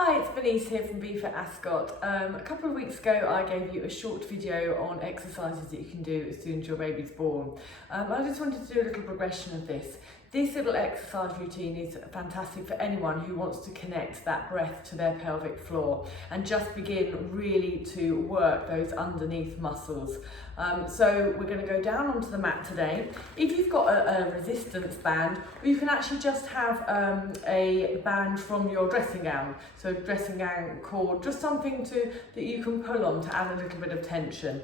Hi, it's Bernice here from B for Ascot. A couple of weeks ago I gave you a short video on exercises that you can do as soon as your baby's born. I just wanted to do a little progression of this. This little exercise routine is fantastic for anyone who wants to connect that breath to their pelvic floor and just begin really to work those underneath muscles. So we're going to go down onto the mat today. If you've got a resistance band, or you can actually just have a band from your dressing gown, so dressing gown cord, just something that you can pull on to add a little bit of tension.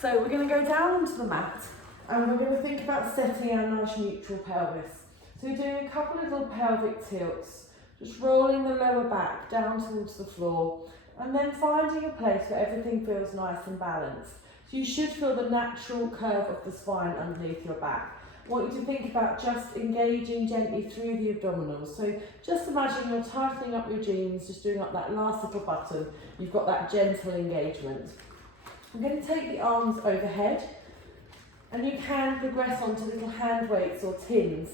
So we're going to go down onto the mat and we're going to think about setting our nice neutral pelvis. So we're doing a couple of little pelvic tilts, just rolling the lower back down towards the floor and then finding a place where everything feels nice and balanced. So you should feel the natural curve of the spine underneath your back. I want you to think about just engaging gently through the abdominals. So just imagine you're tightening up your jeans, just doing up that last little button. You've got that gentle engagement. I'm going to take the arms overhead and you can progress onto little hand weights or tins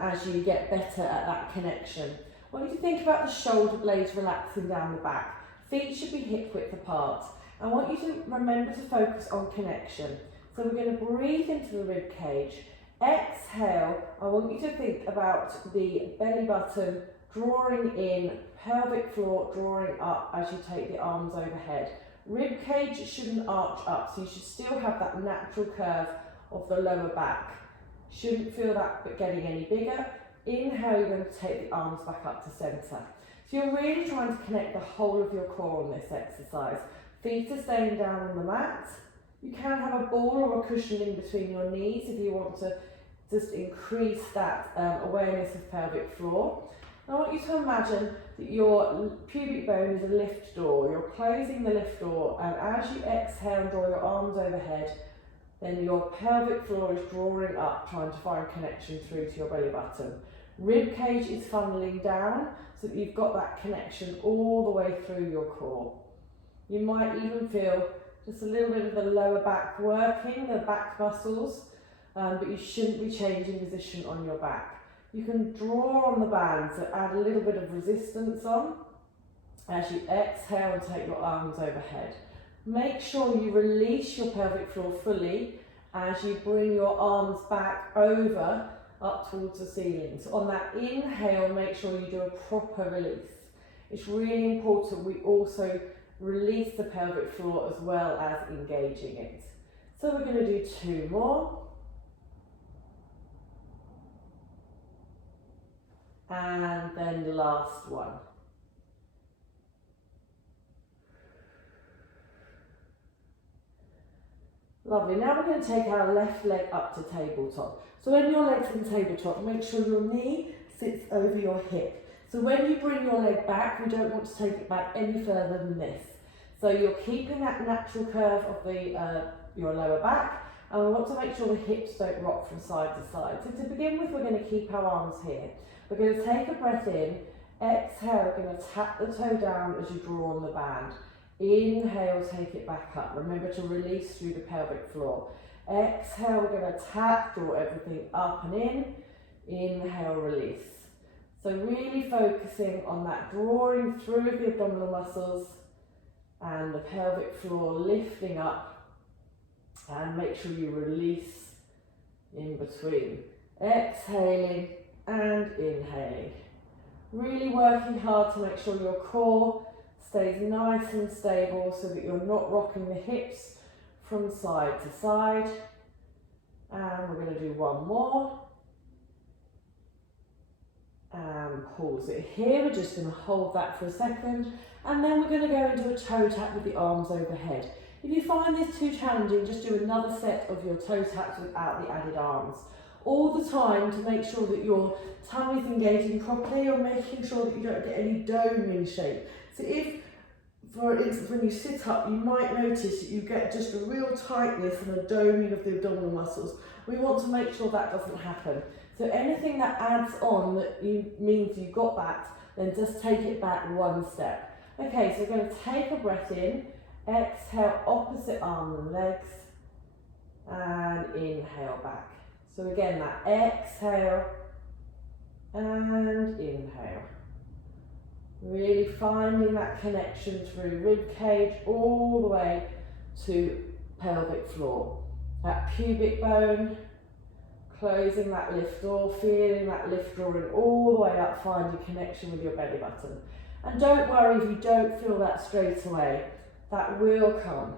as you get better at that connection. I want you to think about the shoulder blades relaxing down the back. Feet should be hip width apart. I want you to remember to focus on connection. So we're going to breathe into the rib cage. Exhale, I want you to think about the belly button drawing in, pelvic floor drawing up as you take the arms overhead. Rib cage shouldn't arch up, so you should still have that natural curve of the lower back. Shouldn't feel that getting any bigger. Inhale, you're going to take the arms back up to centre. So you're really trying to connect the whole of your core on this exercise. Feet are staying down on the mat. You can have a ball or a cushion in between your knees if you want to just increase that awareness of pelvic floor. I want you to imagine that your pubic bone is a lift door. You're closing the lift door, and as you exhale and draw your arms overhead, then your pelvic floor is drawing up, trying to find connection through to your belly button. Rib cage is funneling down so that you've got that connection all the way through your core. You might even feel just a little bit of the lower back working, the back muscles, but you shouldn't be changing position on your back. You can draw on the band, so add a little bit of resistance on as you exhale and take your arms overhead. Make sure you release your pelvic floor fully as you bring your arms back over up towards the ceiling. So on that inhale, make sure you do a proper release. It's really important we also release the pelvic floor as well as engaging it. So we're going to do 2 more. And then the last one. Lovely. Now we're going to take our left leg up to tabletop. So when your leg's in tabletop, make sure your knee sits over your hip. So when you bring your leg back, we don't want to take it back any further than this. So you're keeping that natural curve of the your lower back, and we want to make sure the hips don't rock from side to side. So to begin with, we're going to keep our arms here. We're going to take a breath in, exhale, we're going to tap the toe down as you draw on the band. Inhale, take it back up. Remember to release through the pelvic floor. Exhale, we're going to tap, draw everything up and in. Inhale, release. So really focusing on that drawing through the abdominal muscles and the pelvic floor lifting up, and make sure you release in between. Exhaling and inhaling. Really working hard to make sure your core stays nice and stable so that you're not rocking the hips from side to side. And we're going to do 1 more. And pause it here. We're just going to hold that for a second. And then we're going to go into a toe tap with the arms overhead. If you find this too challenging, just do another set of your toe taps without the added arms. All the time to make sure that your tummy is engaging properly, or making sure that you don't get any dome in shape. So if, for instance, when you sit up, you might notice that you get just a real tightness and a doming of the abdominal muscles. We want to make sure that doesn't happen. So anything that adds on that means you've got that, then just take it back 1 step. Okay, so we're going to take a breath in, exhale, opposite arm and legs, and inhale back. So again, that exhale and inhale. Really finding that connection through rib cage all the way to pelvic floor. That pubic bone, closing that lift door, feeling that lift drawing all the way up, finding connection with your belly button. And don't worry if you don't feel that straight away, that will come.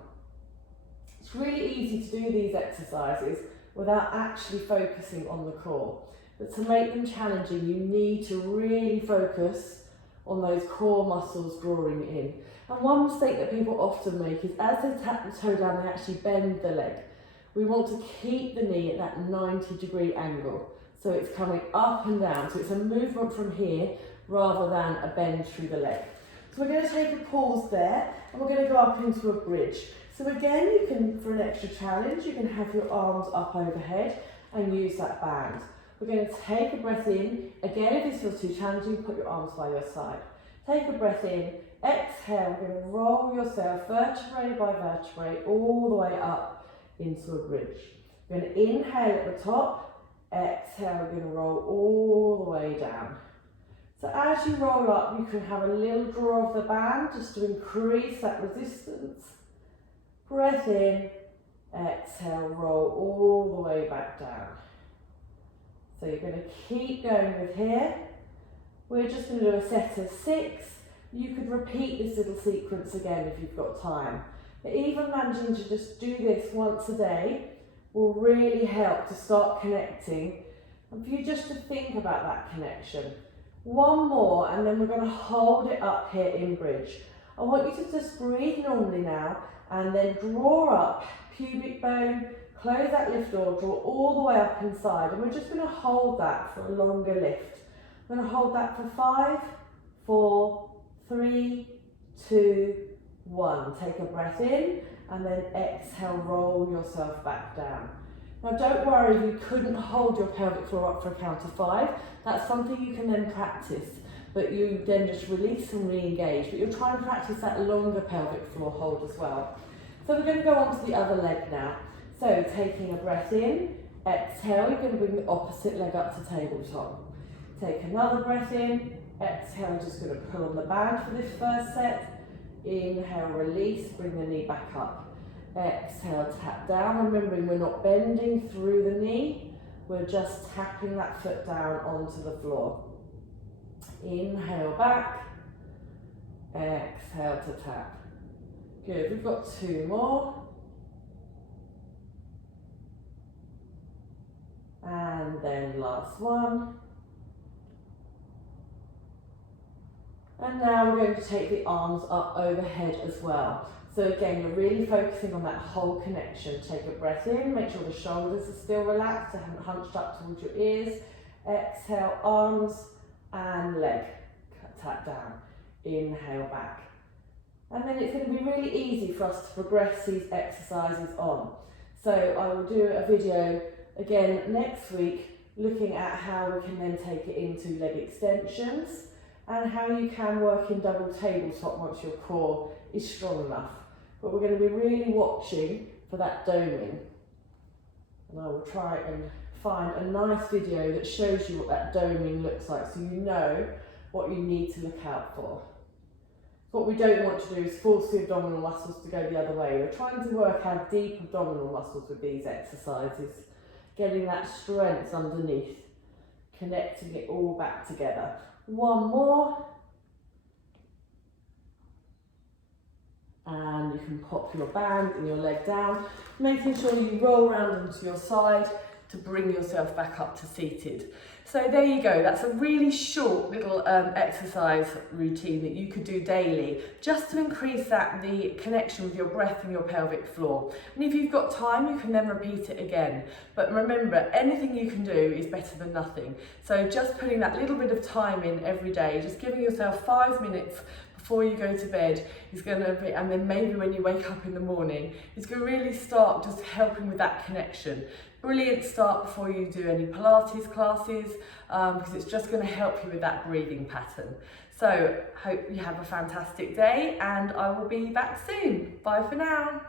It's really easy to do these exercises without actually focusing on the core. But to make them challenging, you need to really focus on those core muscles drawing in. And one mistake that people often make is as they tap the toe down, they actually bend the leg. We want to keep the knee at that 90-degree angle. So it's coming up and down. So it's a movement from here rather than a bend through the leg. So we're going to take a pause there and we're going to go up into a bridge. So again, you can, for an extra challenge, you can have your arms up overhead and use that band. We're going to take a breath in. Again, if this feels too challenging, put your arms by your side. Take a breath in, exhale, we're going to roll yourself vertebrae by vertebrae all the way up into a bridge. We're going to inhale at the top, exhale, we're going to roll all the way down. So as you roll up, you can have a little draw of the band just to increase that resistance. Breath in, exhale, roll all the way back down. So you're going to keep going with here. We're just going to do a set of 6. You could repeat this little sequence again if you've got time. But even managing to just do this once a day will really help to start connecting. And for you just to think about that connection. One more and then we're going to hold it up here in bridge. I want you to just breathe normally now and then draw up pubic bone, close that lift door, draw all the way up inside, and we're just going to hold that for a longer lift. I'm going to hold that for 5, 4, 3, 2, 1. Take a breath in and then exhale, roll yourself back down. Now don't worry if you couldn't hold your pelvic floor up for a count of 5. That's something you can then practice, but you then just release and re-engage. But you'll try and practice that longer pelvic floor hold as well. So we're going to go on to the other leg now. So taking a breath in, exhale, you're going to bring the opposite leg up to tabletop. Take another breath in, exhale, just going to pull on the band for this first set. Inhale, release, bring the knee back up. Exhale, tap down, remembering we're not bending through the knee, we're just tapping that foot down onto the floor. Inhale back, exhale to tap. Good, we've got 2 more. And then last one. And now we're going to take the arms up overhead as well. So again, you're really focusing on that whole connection. Take a breath in, make sure the shoulders are still relaxed, they haven't hunched up towards your ears. Exhale, arms and leg, tap down. Inhale back. And then it's going to be really easy for us to progress these exercises on. So I will do a video again next week looking at how we can then take it into leg extensions and how you can work in double tabletop once your core is strong enough. But we're going to be really watching for that doming. And I will try and find a nice video that shows you what that doming looks like so you know what you need to look out for. What we don't want to do is force the abdominal muscles to go the other way. We're trying to work our deep abdominal muscles with these exercises, getting that strength underneath, connecting it all back together. One more. And you can pop your band and your leg down, making sure you roll around onto your side to bring yourself back up to seated. So there you go, that's a really short little exercise routine that you could do daily just to increase the connection with your breath and your pelvic floor. And if you've got time, you can then repeat it again. But remember, anything you can do is better than nothing. So just putting that little bit of time in every day, just giving yourself 5 minutes before you go to bed is going to be, and then maybe when you wake up in the morning, it's going to really start just helping with that connection. Brilliant start before you do any Pilates classes because it's just going to help you with that breathing pattern. So hope you have a fantastic day and I will be back soon. Bye for now.